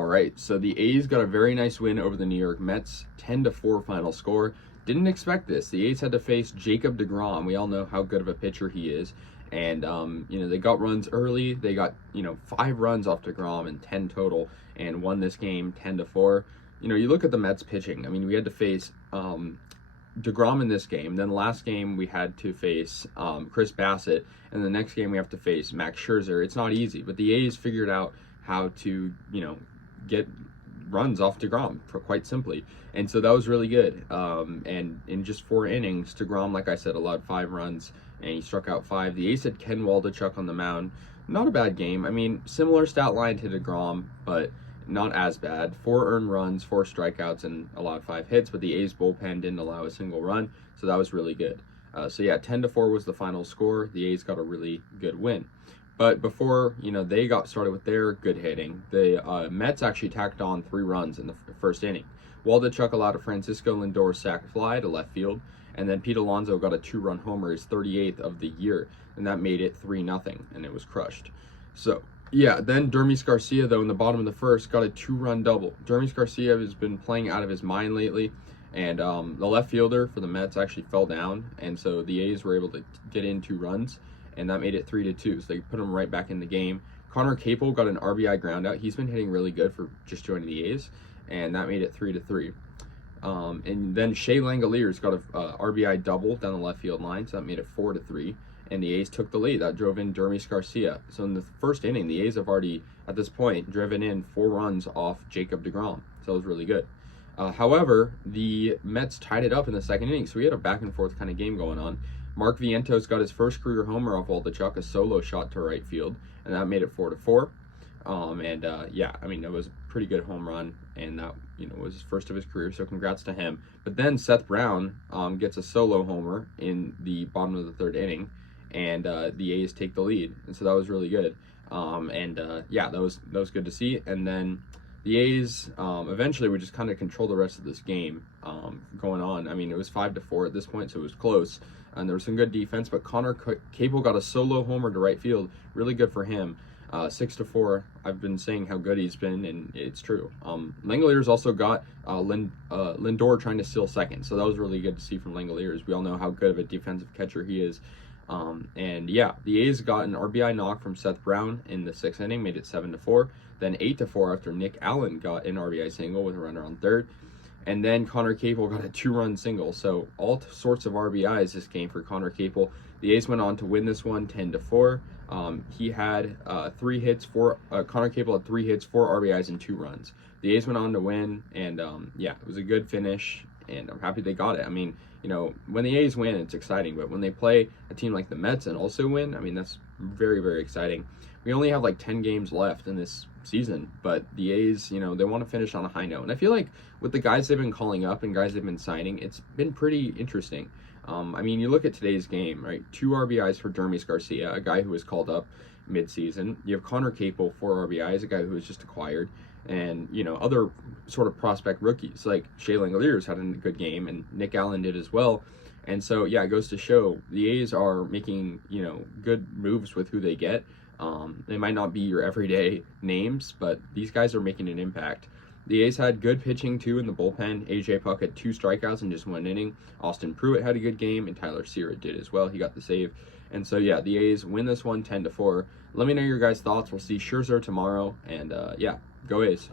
All right, so the A's got a very nice win over the New York Mets, 10-4 final score. Didn't expect this. The A's had to face Jacob deGrom. We all know how good of a pitcher he is. And, they got runs early. They got, 5 runs off deGrom and 10 total and won this game 10-4. You look at the Mets pitching. I mean, we had to face deGrom in this game. Then last game we had to face Chris Bassett. And the next game we have to face Max Scherzer. It's not easy, but the A's figured out how to, get runs off deGrom, quite simply. And so that was really good. And in just 4 innings, deGrom, like I said, allowed 5 runs and he struck out 5. The A's had Ken Waldichuk on the mound. Not a bad game. I mean, similar stat line to deGrom, but not as bad. 4 earned runs, 4 strikeouts, and allowed 5 hits, but the A's bullpen didn't allow a single run, so that was really good. 10-4 was the final score. The A's got a really good win. But before, they got started with their good hitting, the Mets actually tacked on 3 runs in the first inning. Waldichuk allowed a Francisco Lindor sac fly to left field, and then Pete Alonso got a 2-run homer, his 38th of the year, and that made it 3-0, and it was crushed. So, yeah, then Dermis Garcia, though, in the bottom of the first, got a 2-run double. Dermis Garcia has been playing out of his mind lately, and the left fielder for the Mets actually fell down, and so the A's were able to get in 2 runs, and that made it 3-2, so they put him right back in the game. Connor Capel got an RBI groundout. He's been hitting really good for just joining the A's, and that made it 3-3. And then Shea Langoliers got a RBI double down the left field line, so that made it 4-3. And the A's took the lead. That drove in Dermis Garcia. So in the first inning, the A's have already, at this point, driven in 4 runs off Jacob deGrom. So it was really good. However, the Mets tied it up in the second inning, so we had a back-and-forth kind of game going on. Mark Vientos got his first career homer off Waldichuk, a solo shot to right field, and that made it 4-4. It was a pretty good home run, and that was his first of his career, so congrats to him. But then Seth Brown gets a solo homer in the bottom of the 3rd inning, and the A's take the lead, and so that was really good. That was good to see. And then the A's eventually would just kind of control the rest of this game going on. I mean, it was 5-4 at this point, so it was close, and there was some good defense. But Connor Capel got a solo homer to right field, really good for him. 6-4. I've been saying how good he's been, and it's true. Langoliers also got Lindor trying to steal second, so that was really good to see from Langoliers. We all know how good of a defensive catcher he is. The A's got an RBI knock from Seth Brown in the 6th inning, made it 7-4. Then 8-4 after Nick Allen got an RBI single with a runner on 3rd. And then Connor Capel got a 2-run single. So all sorts of RBIs this game for Connor Capel. The A's went on to win this one 10-4. He had 3 hits, Connor Capel had 3 hits, 4 RBIs, and 2 runs. The A's went on to win, and it was a good finish, and I'm happy they got it. I mean, when the A's win, it's exciting, but when they play a team like the Mets and also win, I mean, that's very, very exciting. We only have like 10 games left in this season, but the A's, they want to finish on a high note. And I feel like with the guys they've been calling up and guys they've been signing, it's been pretty interesting. You look at today's game, right? 2 RBIs for Dermis Garcia, a guy who was called up mid-season. You have Connor Capel, 4 RBIs, a guy who was just acquired. And, other sort of prospect rookies, like Shea Langoliers had a good game, and Nick Allen did as well. And so, it goes to show the A's are making, good moves with who they get. They might not be your everyday names, but these guys are making an impact. The A's had good pitching, too, in the bullpen. A.J. Puck had 2 strikeouts in just 1 inning. Austin Pruitt had a good game, and Tyler Sierra did as well. He got the save. And so, the A's win this one 10-4. Let me know your guys' thoughts. We'll see Scherzer tomorrow, and, go A's.